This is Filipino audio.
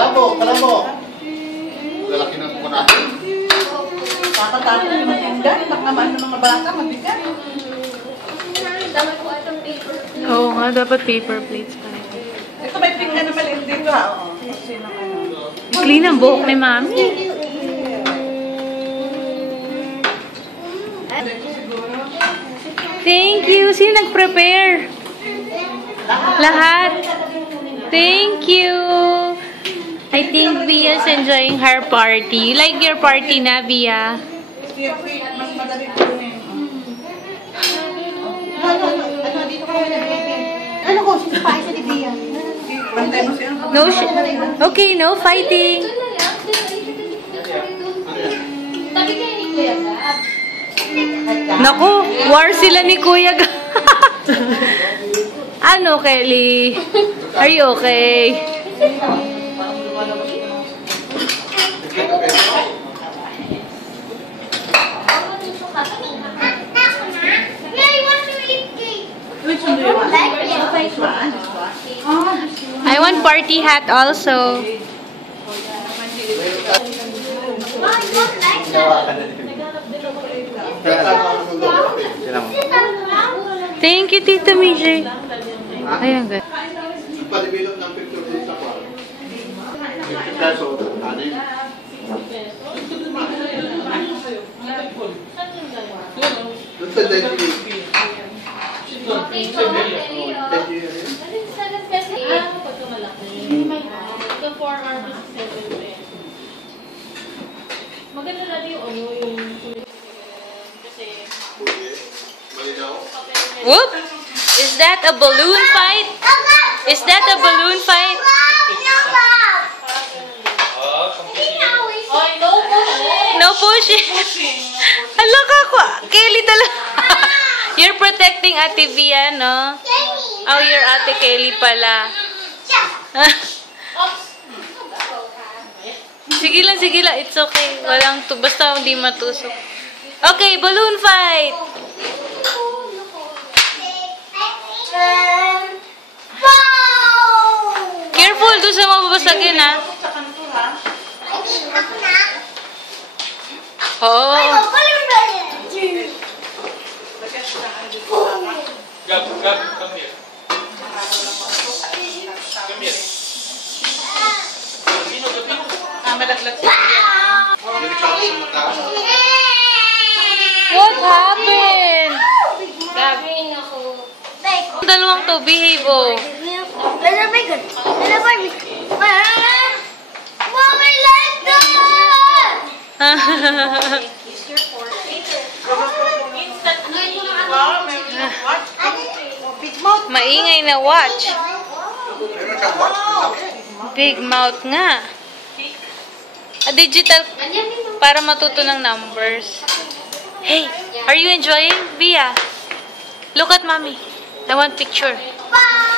Palabok, palabok. Lalaki ng po natin. Kakatapos yung matinda, nakamaan ng mga bata, mabigat. Dapat po itong paper. Oo nga, dapat paper plates pa rin. Ito may pinggan na maliit dito ha. Kasi ng ano. Clean ang buhok ni Mami. Thank you. Sino nag-prepare? Lahat. Thank you. I think Via's enjoying her party. You like your party na, Via? Mas madali ko eh. Dito ka naman baby. Ano ko? Sinapain sa Libya. Bantay mo siya. No, okay, no fighting. Tabi kayo ni Kuya Gab. Naku, war sila ni Kuya Gab. Ano, Kelly? Are you okay? Which one do you want? This one. I want party hat also. Thank you, Tita Mijay. Ayan, good. Palibilog ng picture din sa kwaro. 50 peso. Ano yun? Doon sa Deji. Maganda na yung ano yung kasi Malinaw? Whoop! Is that a balloon fight? Is that a balloon fight? ay no pushing. No pushing. Hala ka ko. Kelly talaga. You're protecting Ate Via, no? Oh, you're Ate Kelly pala. Sige lang. It's okay. Walang to. Basta hindi matusok. Okay, balloon fight. Careful doon sa mababasagin, ha? Oh. Gab, come here. Come here. Malaglag siya. What happened? Gagawin ako. Ang dalawang to, behave, oh. Mommy, like that! Wow, may watch. Big mouth. Maingay na watch. Meron siyang watch. Big mouth nga. A digital para matuto ng numbers. Hey, are you enjoying, Via? Look at Mommy. I want picture. Bye!